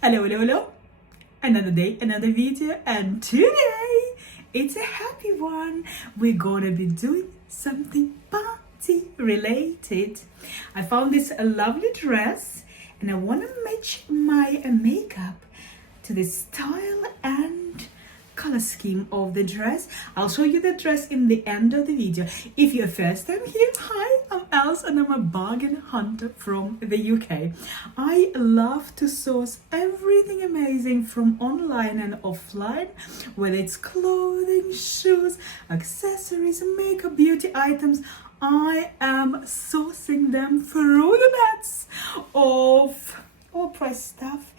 Hello, hello, hello. Another day, another video, and today it's a happy one. We're gonna be doing something party related. I found this a lovely dress and I want to match my makeup to the style and color scheme of the dress. I'll show you the dress in the end of the video. If you're first time here, hi, I'm Els and I'm a bargain hunter from the UK. I love to source everything amazing from online and offline, whether it's clothing, shoes, accessories, makeup, beauty items. I am sourcing them through the nets of all price stuff,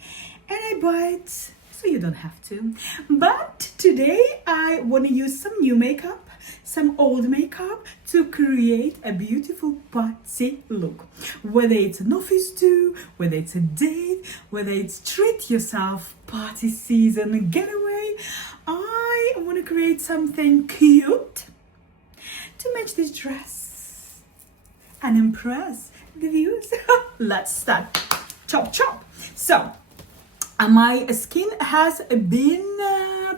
and I buy it so you don't have to. But today I want to use some new makeup, some old makeup to create a beautiful party look. Whether it's an office do, whether it's a date, whether it's treat yourself party season getaway, I want to create something cute to match this dress and impress the viewers. Let's start. Chop chop. So my skin has been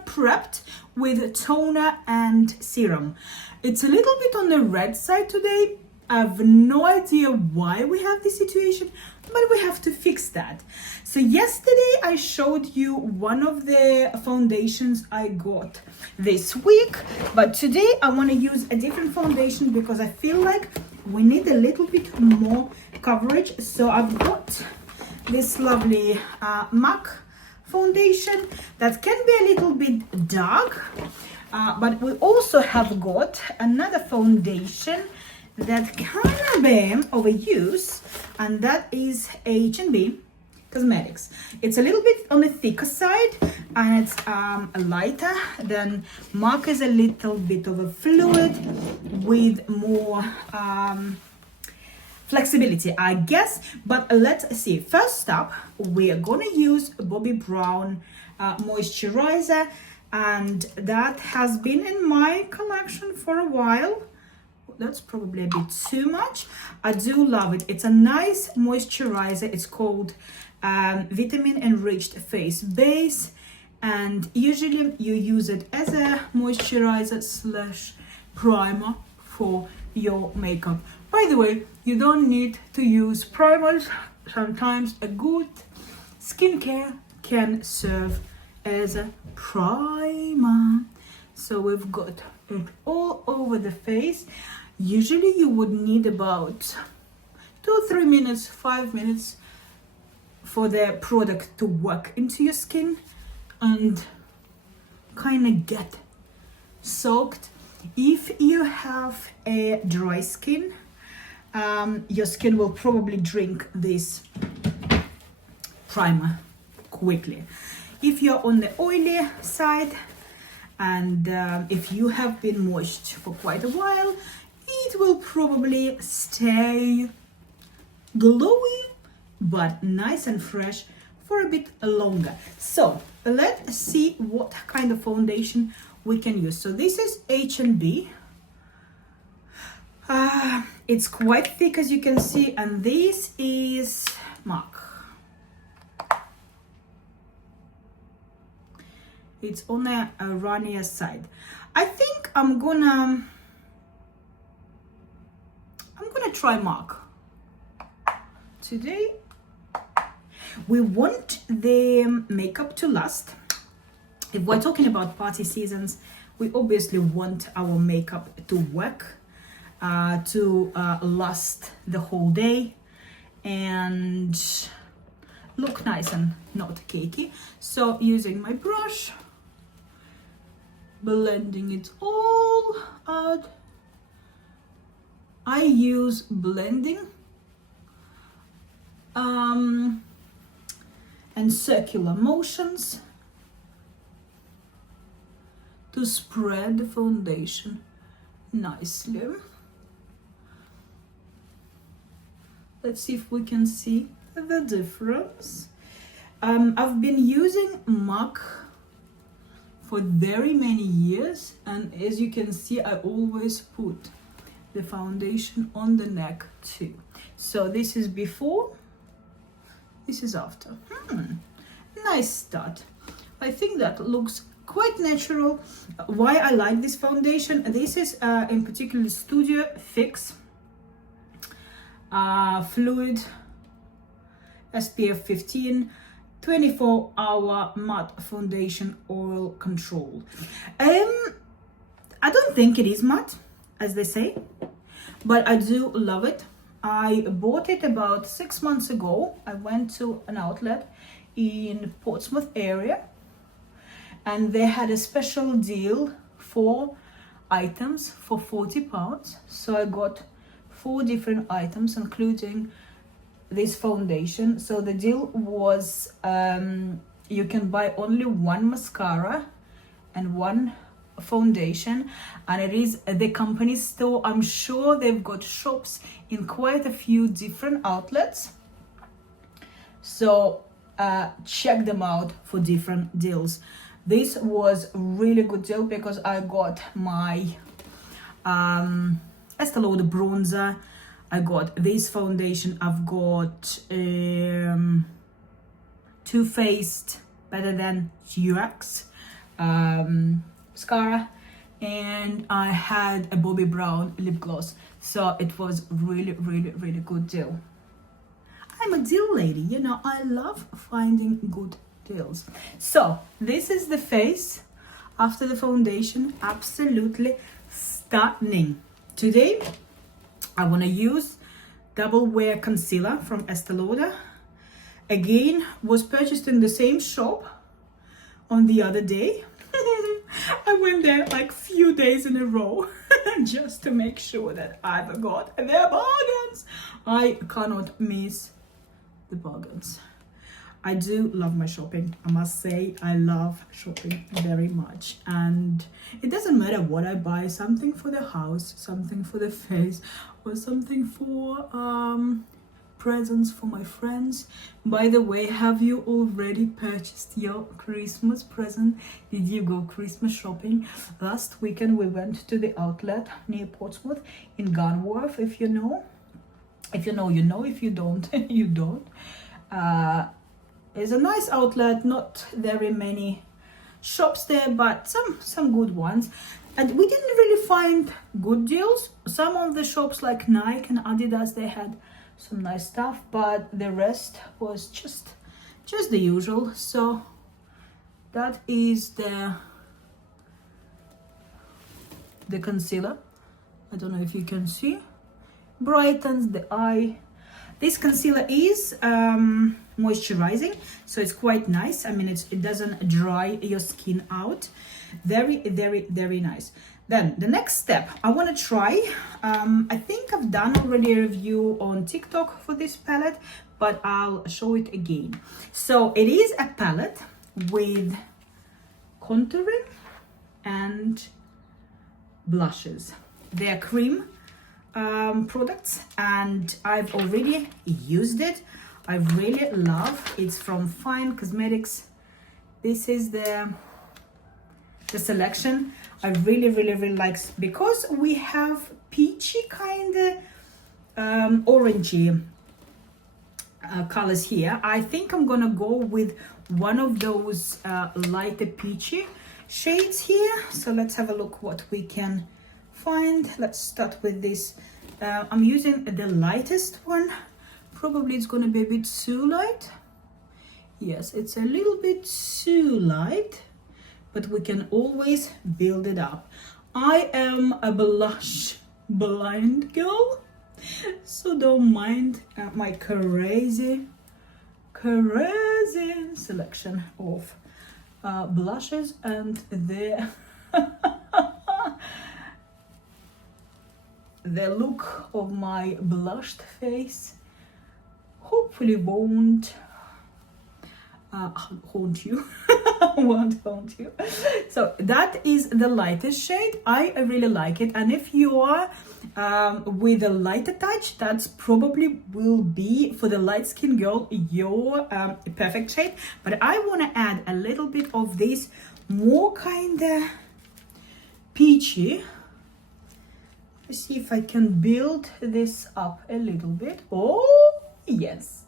prepped with toner and serum. It's a little bit on the red side today. I have no idea why we have this situation, but we have to fix that. So yesterday I showed you one of the foundations I got this week, but today I want to use a different foundation because I feel like we need a little bit more coverage. So I've got this lovely MAC foundation that can be a little bit dark, but we also have got another foundation that can be overused, and that is H&B Cosmetics. It's a little bit on the thicker side and it's lighter than MAC. Is a little bit of a fluid with more flexibility, I guess. But let's see. First up, we are gonna use Bobbi Brown moisturizer, and that has been in my collection for a while. That's probably a bit too much. I do love it. It's a nice moisturizer. It's called vitamin enriched face base, and usually you use it as a moisturizer slash primer for your makeup. By the way, you don't need to use primers. Sometimes a good skincare can serve as a primer. So we've got it all over the face. Usually you would need about 2-3 minutes, 5 minutes for the product to work into your skin and kind of get soaked. If you have a dry skin, your skin will probably drink this primer quickly. If you're on the oily side and if you have been moist for quite a while, it will probably stay glowy but nice and fresh for a bit longer. So let's see what kind of foundation we can use. So this is H&B. It's quite thick, as you can see, and this is MAC. It's on a runnier side. I think I'm gonna try MAC today. We want the makeup to last. If we're talking about party seasons, we obviously want our makeup to work, to last the whole day and look nice and not cakey. So using my brush, blending it all out. I use blending and circular motions to spread the foundation nicely. Let's see if we can see the difference. I've been using MAC for very many years, and as you can see, I always put the foundation on the neck too. So this is before, this is after. nice start. I think that looks quite natural. Why I like this foundation, this is in particular Studio Fix Fluid SPF 15 24-hour matte foundation oil control. I don't think it is matte, as they say, but I do love it. I bought it about 6 months ago. I went to an outlet in Portsmouth area, and they had a special deal for items for £40. So I got 4 different items, including this foundation. So the deal was you can buy only 1 mascara and 1 foundation, and it is the company store. I'm sure they've got shops in quite a few different outlets, so check them out for different deals. This was a really good deal because I got my Estée Lauder bronzer, I got this foundation, I've got Too Faced Better Than UX mascara, and I had a Bobbi Brown lip gloss. So it was really good deal. I'm a deal lady, you know, I love finding good deals. So this is the face after the foundation, absolutely stunning. Today I want to use Double Wear Concealer from Estée Lauder. Again, was purchased in the same shop on the other day. I went there like few days in a row just to make sure that I've got their bargains. I cannot miss the bargains. I do love my shopping. I must say, I love shopping very much. And it doesn't matter what I buy, something for the house, something for the face, or something for presents for my friends. By the way, have you already purchased your Christmas present? Did you go Christmas shopping? Last weekend we went to the outlet near Portsmouth in Gunworth. If you know, you know. If you don't, you don't. It's a nice outlet, not very many shops there, but some good ones. And we didn't really find good deals. Some of the shops like Nike and Adidas, they had some nice stuff, but the rest was just the usual. So that is the concealer. I don't know if you can see. Brightens the eye. This concealer is moisturizing, so it's quite nice. I mean, it doesn't dry your skin out. Very nice. Then the next step, I want to try, I think I've done already a review on TikTok for this palette, but I'll show it again. So it is a palette with contouring and blushes. They're cream products, and I've already used it. I really love. It's from Fyne Cosmetics. This is the selection. I really like, because we have peachy kind of orangey colors here. I think I'm gonna go with one of those lighter peachy shades here. So let's have a look what we can find. Let's start with this. I'm using the lightest one. Probably it's gonna be a bit too light. Yes, it's a little bit too light, but we can always build it up. I am a blush blind girl, so don't mind my crazy selection of blushes, and the look of my blushed face hopefully won't haunt you. Won't haunt you. So that is the lightest shade. I really like it, and if you are with a lighter touch, that's probably will be for the light skin girl your perfect shade. But I want to add a little bit of this more kind of peachy. Let's see if I can build this up a little bit. Oh yes.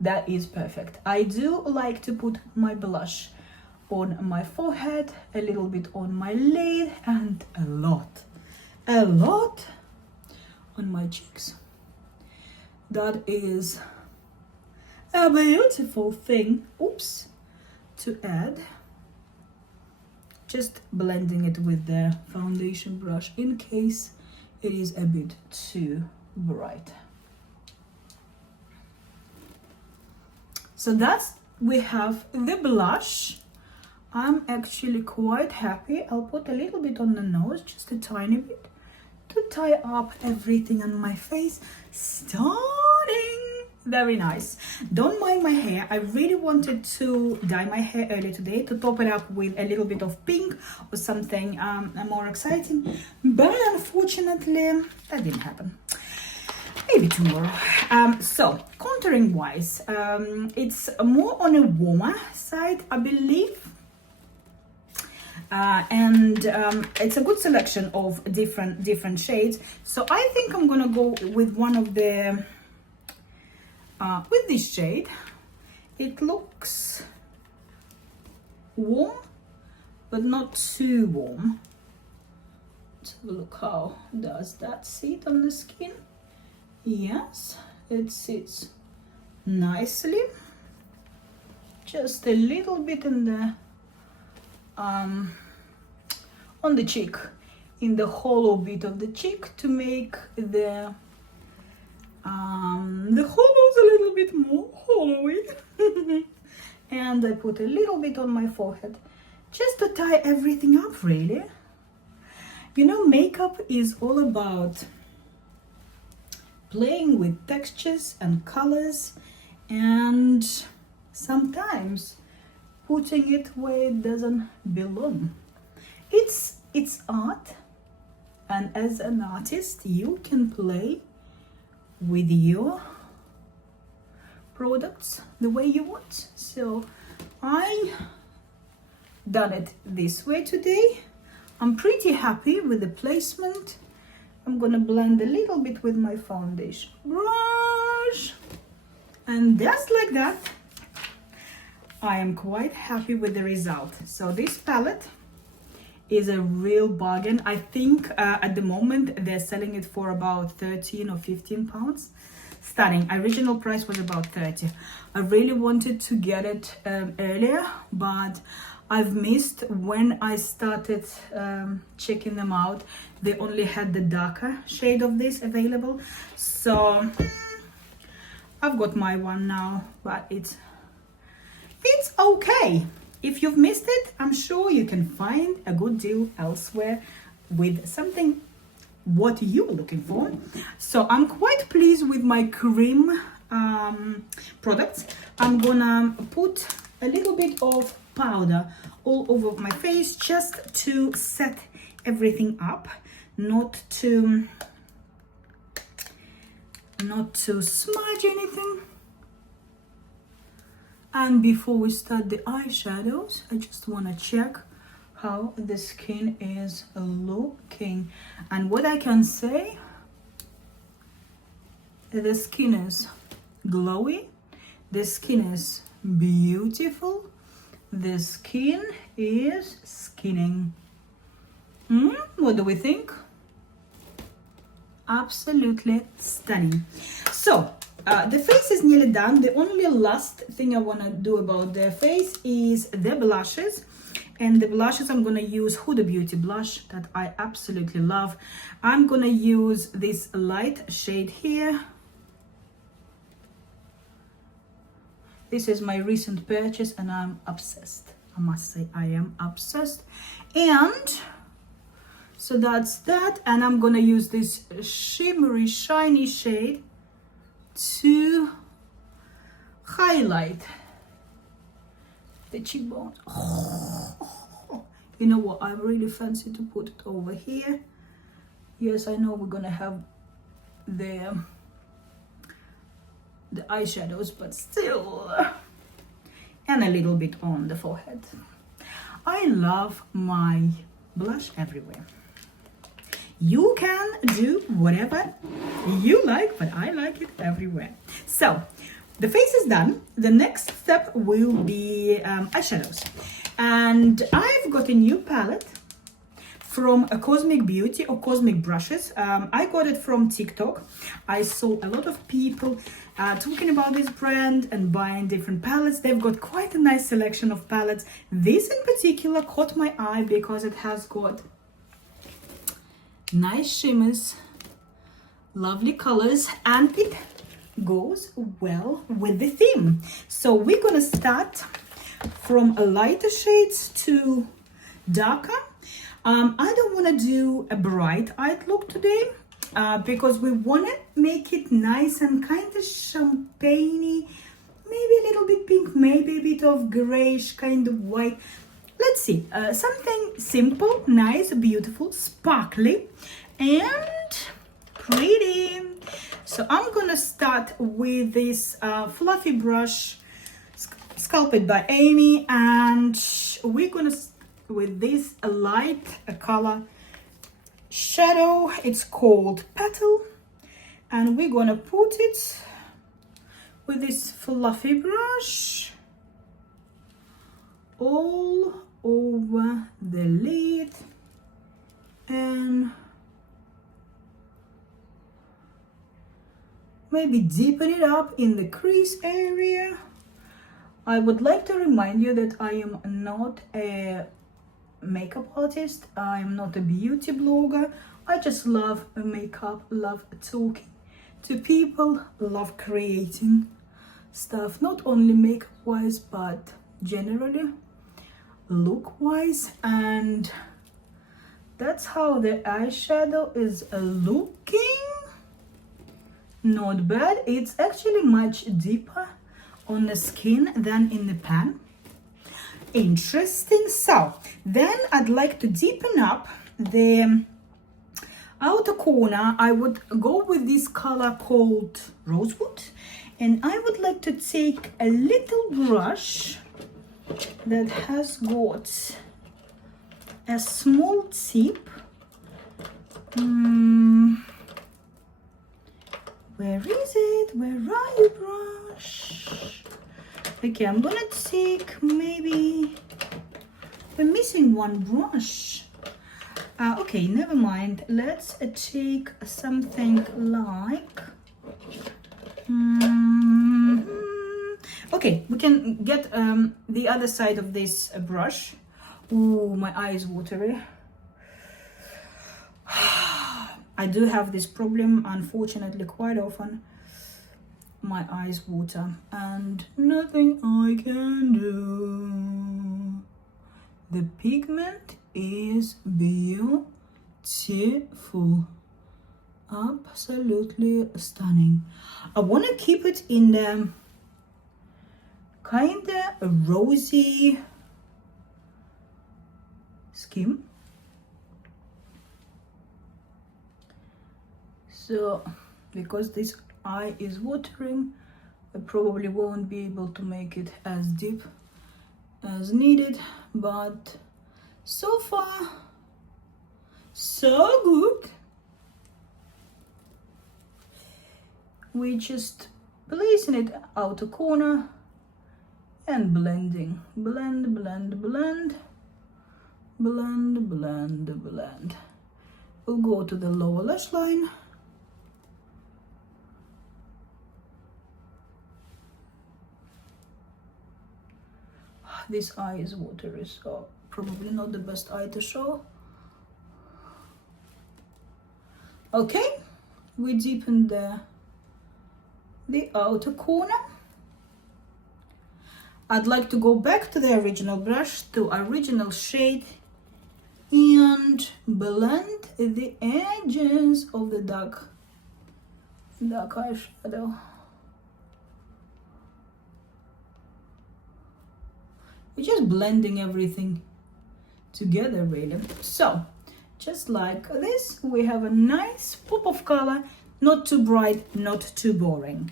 that is perfect. I do like to put my blush on my forehead, a little bit on my lid, and a lot on my cheeks. That is a beautiful thing, oops, to add. Just blending it with the foundation brush in case it is a bit too bright. So that's, we have the blush. I'm actually quite happy. I'll put a little bit on the nose, just a tiny bit, to tie up everything on my face. Stunning! Very nice. Don't mind my hair. I really wanted to dye my hair earlier today to top it up with a little bit of pink or something more exciting, but unfortunately that didn't happen. Maybe tomorrow. So contouring wise, it's more on a warmer side, I believe. It's a good selection of different shades. So I think I'm gonna go with one of the with this shade. It looks warm, but not too warm. Let's have a look how does that sit on the skin. Yes, it sits nicely. Just a little bit in the on the cheek, in the hollow bit of the cheek, to make the hollows a little bit more hollowy. And I put a little bit on my forehead just to tie everything up, really. You know, makeup is all about playing with textures and colors, and sometimes putting it where it doesn't belong. It's art, and as an artist you can play with your products the way you want. So I done it this way today. I'm pretty happy with the placement. I'm gonna blend a little bit with my foundation brush, and just like that I am quite happy with the result. So this palette is a real bargain. I think at the moment they're selling it for about 13 or 15 pounds. Stunning. Original price was about 30. I really wanted to get it earlier, but I've missed when I started checking them out. They only had the darker shade of this available. So I've got my one now, but it's okay. If you've missed it, I'm sure you can find a good deal elsewhere with something what you're looking for. So I'm quite pleased with my cream products. I'm gonna put a little bit of powder all over my face just to set everything up, not to smudge anything. And before we start the eyeshadows, I just want to check how the skin is looking. And what I can say, the skin is glowy, the skin is beautiful, the skin is skinning. What do we think? Absolutely stunning. So the face is nearly done. The only last thing I want to do about the face is the blushes. And the blushes, I'm going to use Huda Beauty blush that I absolutely love. I'm going to use this light shade here. This is my recent purchase and I'm obsessed. I must say I am obsessed. And so that's that. And I'm going to use this shimmery, shiny shade to highlight the cheekbone. You know what, I really fancy to put it over here. Yes, I know we're gonna have the eyeshadows, but still, and a little bit on the forehead. I love my blush everywhere. You can do whatever you like, but I like it everywhere. So the face is done. The next step will be eyeshadows. And I've got a new palette from a Cosmic Beauty or Cosmic Brushes. I got it from TikTok. I saw a lot of people talking about this brand and buying different palettes. They've got quite a nice selection of palettes. This in particular caught my eye because it has got nice shimmers, lovely colors, and it goes well with the theme. So we're gonna start from a lighter shades to darker. I don't want to do a bright eyed look today because we want to make it nice and kind of champagne-y, maybe a little bit pink, maybe a bit of grayish, kind of white. Let's see, something simple, nice, beautiful, sparkly, and pretty. So I'm gonna start with this fluffy brush, Sculpted by Aimee, and we're gonna with this light color shadow. It's called Petal, and we're gonna put it with this fluffy brush all over the lid and maybe deepen it up in the crease area. I would like to remind you that I am not a makeup artist. I'm not a beauty blogger. I just love makeup, love talking to people, love creating stuff, not only makeup wise but generally look wise, and that's how the eyeshadow is looking. Not bad. It's actually much deeper on the skin than in the pan. Interesting. So then I'd like to deepen up the outer corner. I would go with this color called Rosewood, and I would like to take a little brush that has got a small tip. Where is it? Where are you, brush? Okay, I'm gonna take maybe, we're missing one brush. Okay, never mind. Let's take something like, okay, we can get the other side of this brush. Ooh, my eye is watery. I do have this problem, unfortunately, quite often. My eyes water and nothing I can do. The pigment is beautiful, absolutely stunning. I want to keep it in the kind of rosy skin. So because this eye is watering, I probably won't be able to make it as deep as needed, but so far so good. We just placing it outer corner and blending. Blend, blend, blend, blend, blend, blend. We'll go to the lower lash line. This eye is watery, so probably not the best eye to show. Okay, we deepened the outer corner. I'd like to go back to the original brush, to original shade, and blend the edges of the dark eyeshadow. We're just blending everything together, really. So just like this, we have a nice pop of color, not too bright, not too boring.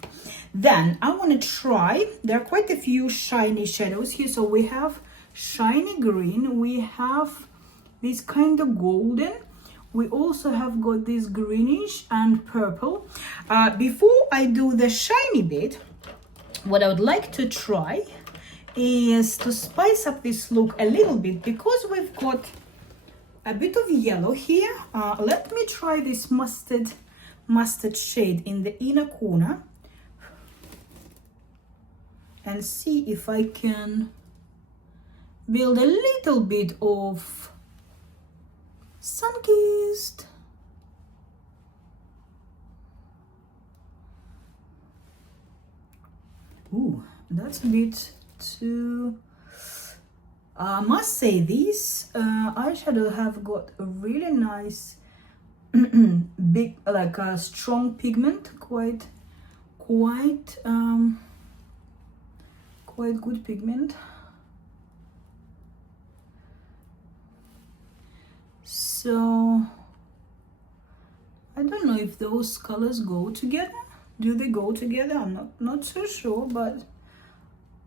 Then I want to try, there are quite a few shiny shadows here. So we have shiny green, we have this kind of golden, we also have got this greenish and purple. Before I do the shiny bit, what I would like to try is to spice up this look a little bit, because we've got a bit of yellow here. Let me try this mustard shade in the inner corner and see if I can build a little bit of sun-kissed. Ooh, that's a bit too... I must say, these eyeshadow have got a really nice big, like a strong pigment, quite good pigment. So I don't know if those colors go together. Do they go together? I'm not so sure, but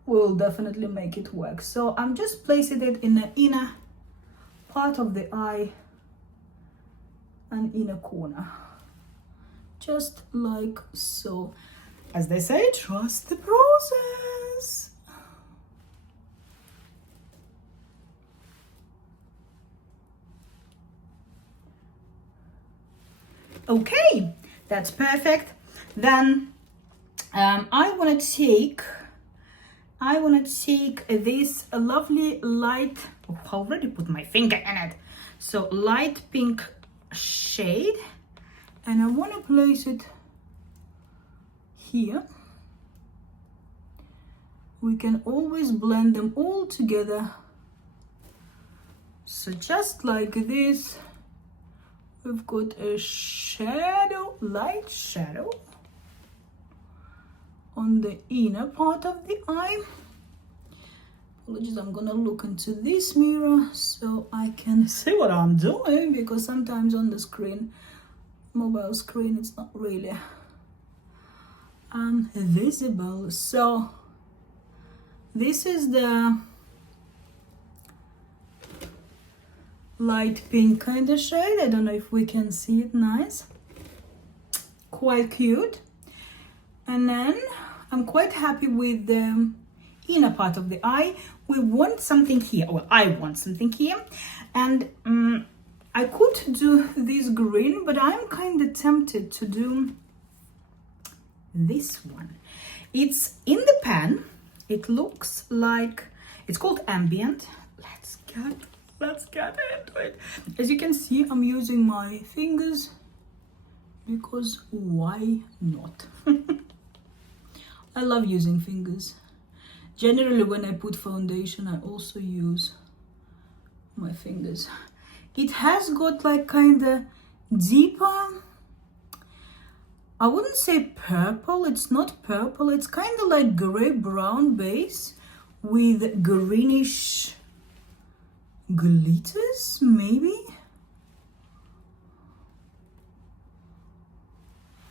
we'll definitely make it work. So I'm just placing it in the inner part of the eye and inner corner, just like so. As they say, trust the process. Okay, that's perfect. Then I want to take this lovely light, oh, I already put my finger in it, so light pink shade, and I want to place it here. We can always blend them all together, so just like this. We've got a shadow, light shadow on the inner part of the eye. Apologies, I'm gonna look into this mirror so I can see what I'm doing, because sometimes on the screen, mobile screen, it's not really visible. So this is the light pink kind of shade. I don't know if we can see it. Nice, quite cute. And then I'm quite happy with the inner part of the eye. We want something here, well, I want something here, and I could do this green, but I'm kind of tempted to do this one. It's in the pan. It looks like, it's called Ambient. Let's get into it. As you can see, I'm using my fingers because why not? I love using fingers. Generally, when I put foundation, I also use my fingers. It has got like kind of deeper, I wouldn't say purple, it's not purple, it's kind of like gray brown base with greenish glitters, maybe.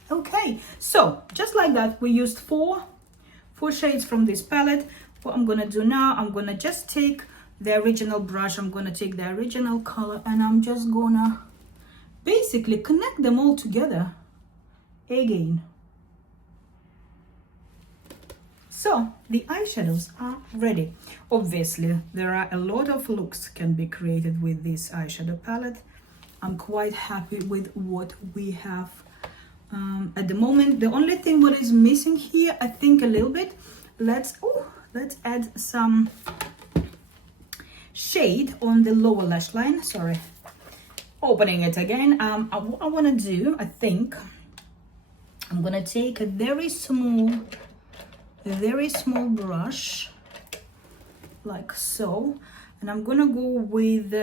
Okay, so just like that, we used four shades from this palette. What I'm gonna do now, I'm gonna just take the original brush, I'm gonna take the original color, and I'm just gonna basically connect them all together again. So the eyeshadows are ready. Obviously, there are a lot of looks can be created with this eyeshadow palette. I'm quite happy with what we have at the moment. The only thing what is missing here, I think a little bit, let's add some shade on the lower lash line. Sorry, opening it again. What I want to do, I think I'm gonna take a very small brush like so, and I'm gonna go with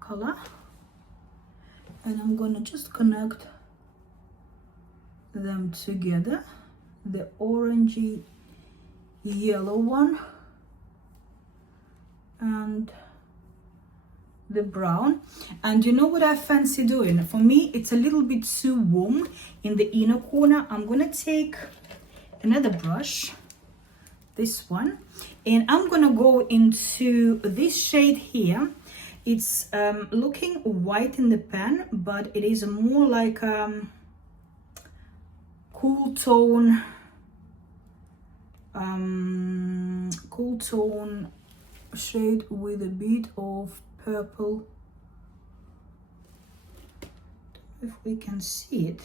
color, and I'm gonna just connect them together, the orangey yellow one and the brown. And you know what I fancy doing? For me, it's a little bit too warm in the inner corner. I'm gonna take another brush, this one, and I'm gonna go into this shade here. It's looking white in the pan, but it is more like cool tone cool tone shade with a bit of purple. If we can see it.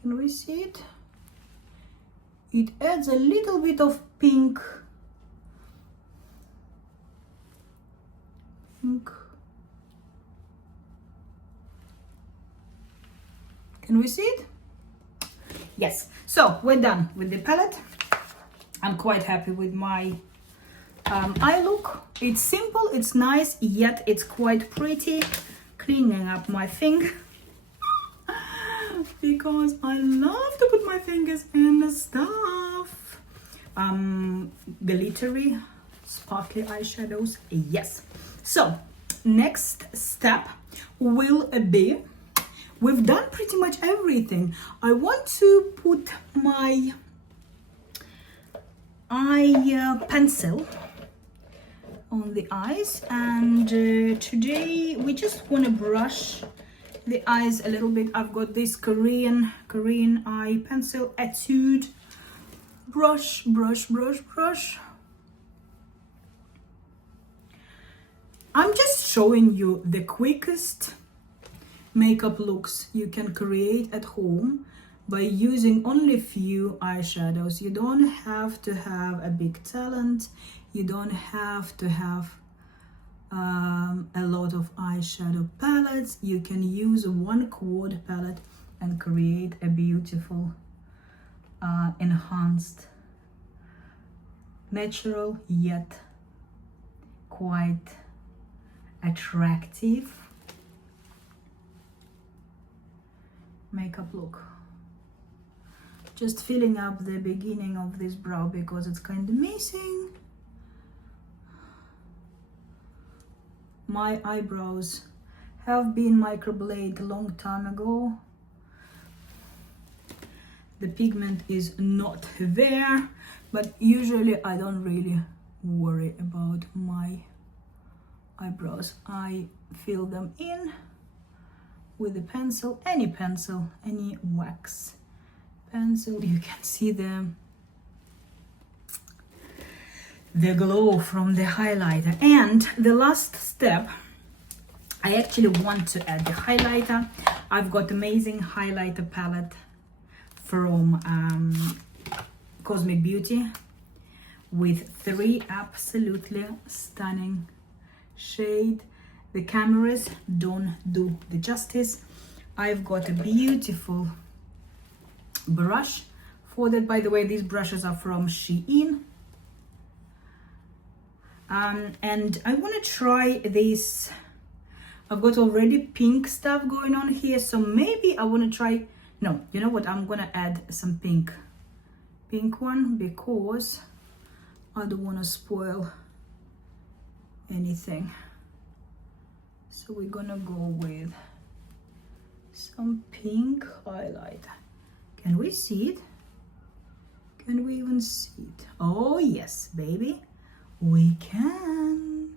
Can we see it? It adds a little bit of pink. Can we see it? Yes. So we're done with the palette. I'm quite happy with my eye look. It's simple, it's nice, yet it's quite pretty. Cleaning up my finger because I love to put my fingers in the stuff. Glittery, sparkly eyeshadows, yes. So next step will be, we've done pretty much everything. I want to put my eye pencil on the eyes, and today we just want to brush the eyes a little bit. I've got this Korean eye pencil Etude brush. I'm just showing you the quickest makeup looks you can create at home by using only few eyeshadows. You don't have to have a big talent. You don't have to have a lot of eyeshadow palettes. You can use one quad palette and create a beautiful, enhanced, natural yet quite attractive makeup look. Just filling up the beginning of this brow because it's kind of missing. My eyebrows have been microbladed a long time ago. The pigment is not there, but usually I don't really worry about my eyebrows. I fill them in with a pencil, any wax pencil. You can see the glow from the highlighter. And the last step, I actually want to add the highlighter. I've got amazing highlighter palette from Cosmic Beauty with 3 absolutely stunning shades. The cameras don't do the justice. I've got a beautiful brush for that. By the way, these brushes are from SHEIN. And I want to try this. I've got already pink stuff going on here, so maybe I want to try, no, you know what, I'm gonna add some pink one because I don't want to spoil anything. So we're gonna go with some pink highlighter. Can we see it? Can we even see it? Oh yes, baby, we can.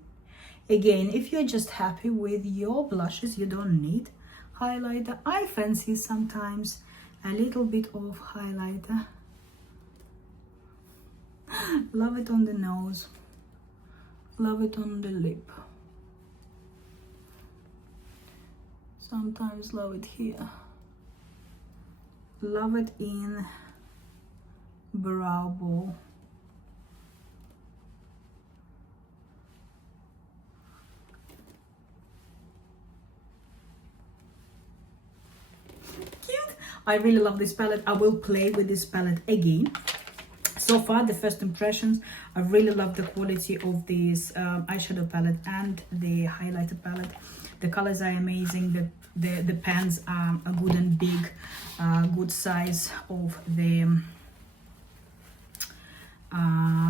Again, if you're just happy with your blushes, you don't need highlighter. I fancy sometimes a little bit of highlighter. Love it on the nose, love it on the lip, sometimes love it here, love it in brow bone. Cute. I really love this palette. I will play with this palette again. So far, the first impressions, I really love the quality of this eyeshadow palette and the highlighter palette. The colors are amazing. The pans are a good and big, good size of the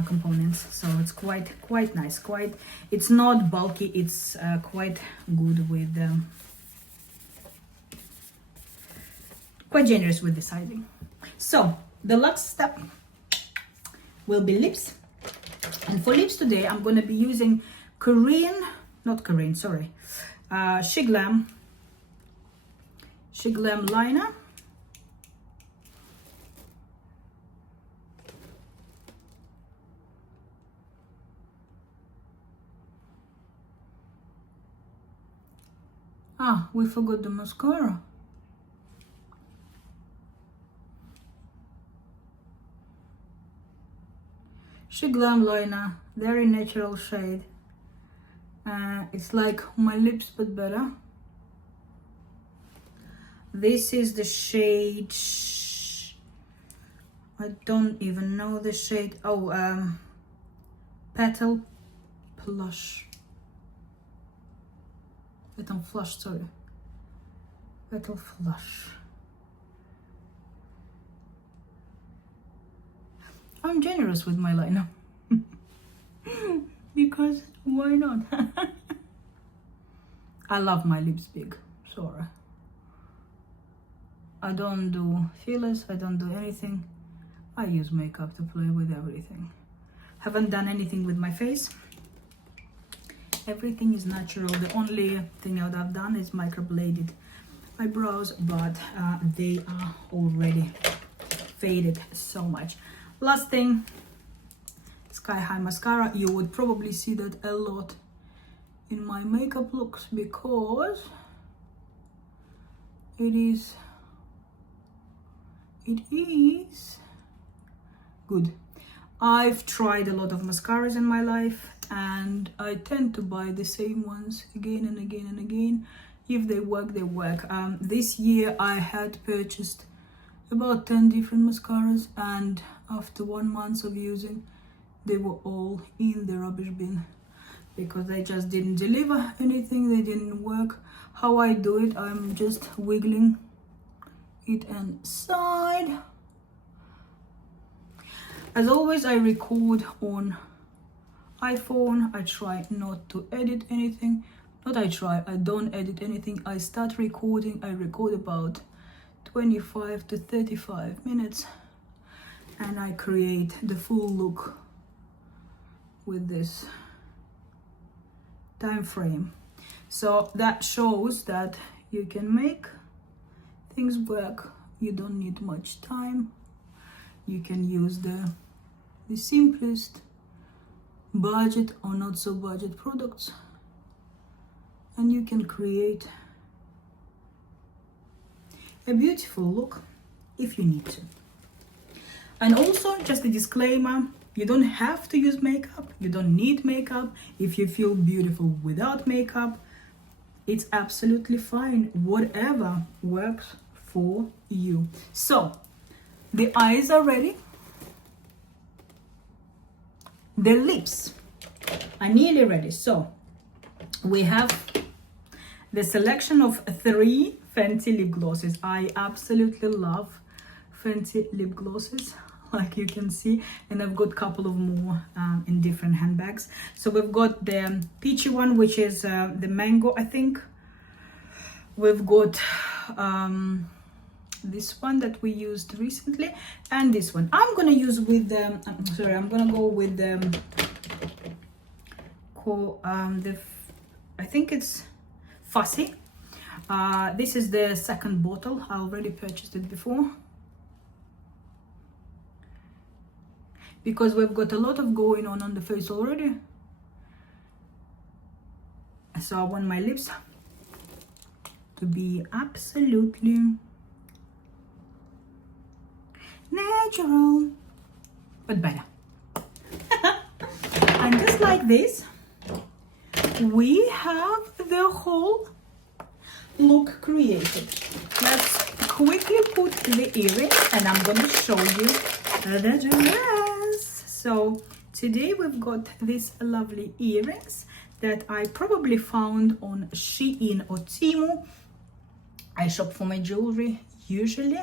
components. So it's quite nice. It's not bulky. It's quite good with. Quite generous with the sizing. So the last step will be lips, and for lips today I'm going to be using She Glam liner. Ah, we forgot the mascara. She Glam Liner, very natural shade. It's like my lips but better. This is the shade, I don't even know the shade. Oh, Petal Plush. Petal Flush, sorry. Petal Flush. I'm generous with my liner. Because why not? I love my lips big, sorry. I don't do fillers, I don't do anything. I use makeup to play with everything. Haven't done anything with my face. Everything is natural. The only thing that I've done is microbladed eyebrows, but they are already faded so much. Last thing, Sky High Mascara. You would probably see that a lot in my makeup looks because it is good. I've tried a lot of mascaras in my life and I tend to buy the same ones again and again and again. If they work, they work. This year I had purchased about 10 different mascaras, and after 1 month of using, they were all in the rubbish bin because they just didn't deliver anything, they didn't work. How I do it, I'm just wiggling it inside. As always, I record on iPhone. I try not to edit anything. I don't edit anything. I start recording, I record about 25 to 35 minutes and I create the full look with this time frame. So that shows that you can make things work. You don't need much time. You can use the simplest budget or not so budget products, and you can create a beautiful look if you need to. And also, just a disclaimer, you don't have to use makeup, you don't need makeup. If you feel beautiful without makeup, it's absolutely fine. Whatever works for you. So the eyes are ready. The lips are nearly ready. So we have the selection of 3 Fenty lip glosses. I absolutely love Fenty lip glosses, like you can see, and I've got a couple of more in different handbags. So we've got the peachy one, which is the mango, I think. We've got this one that we used recently, and this one I'm gonna use with the I'm gonna go with the I think it's Fussy. This is the second bottle. I already purchased it before because we've got a lot of going on the face already, so I want my lips to be absolutely natural but better. And just like this, we have the whole look created. Let's quickly put the earrings and I'm gonna show you the dress. So today we've got these lovely earrings that I probably found on SHEIN or Temu. I shop for my jewelry usually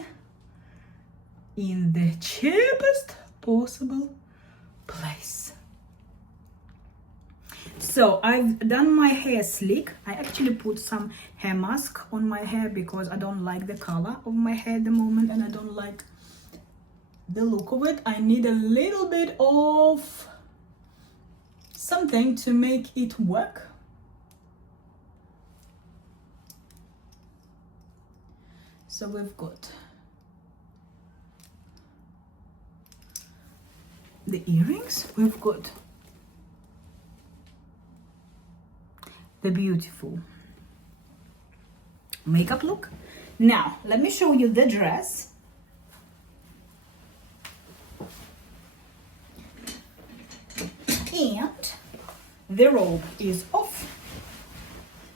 in the cheapest possible place. So I've done my hair slick. I actually put some hair mask on my hair because I don't like the color of my hair at the moment and I don't like the look of it. I need a little bit of something to make it work. So we've got the earrings, we've got the beautiful makeup look. Now, let me show you the dress. And the robe is off.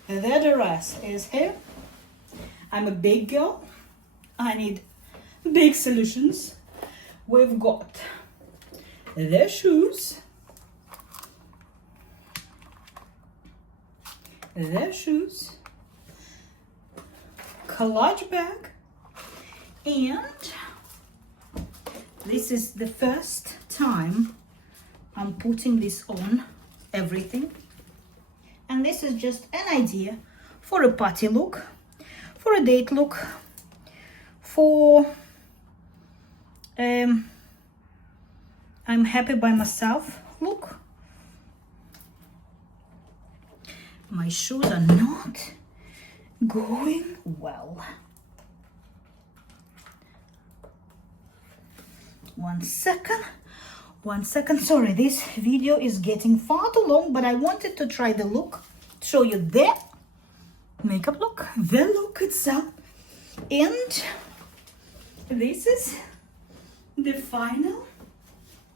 The dress is here. I'm a big girl. I need big solutions. We've got the shoes. Collage bag, and this is the first time I'm putting this on everything, and this is just an idea for a party look, for a date look, for I'm happy by myself look. My shoes are not going well. One second. Sorry, this video is getting far too long, but I wanted to try the look, show you the makeup look, the look itself, and this is the final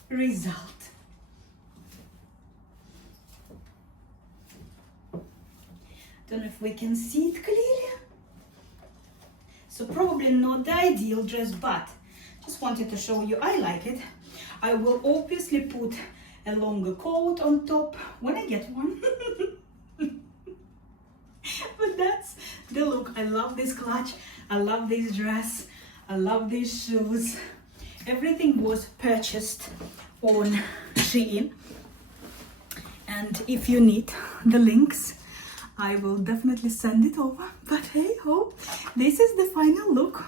result. Don't know if we can see it clearly. So probably not the ideal dress, but just wanted to show you I like it. I will obviously put a longer coat on top when I get one. But that's the look. I love this clutch. I love this dress. I love these shoes. Everything was purchased on SHEIN. And if you need the links, I will definitely send it over. But hey ho, this is the final look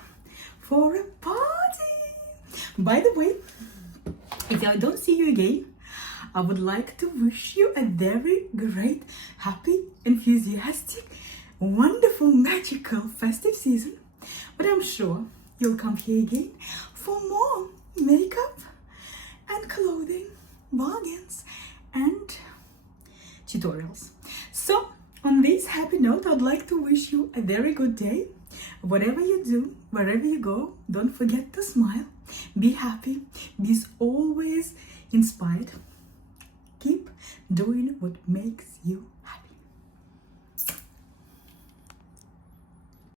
for a party. By the way, if I don't see you again, I would like to wish you a very great, happy, enthusiastic, wonderful, magical festive season. But I'm sure you'll come here again for more makeup and clothing, bargains and tutorials. So on this happy note, I'd like to wish you a very good day. Whatever you do, wherever you go, don't forget to smile. Be happy. Be always inspired. Keep doing what makes you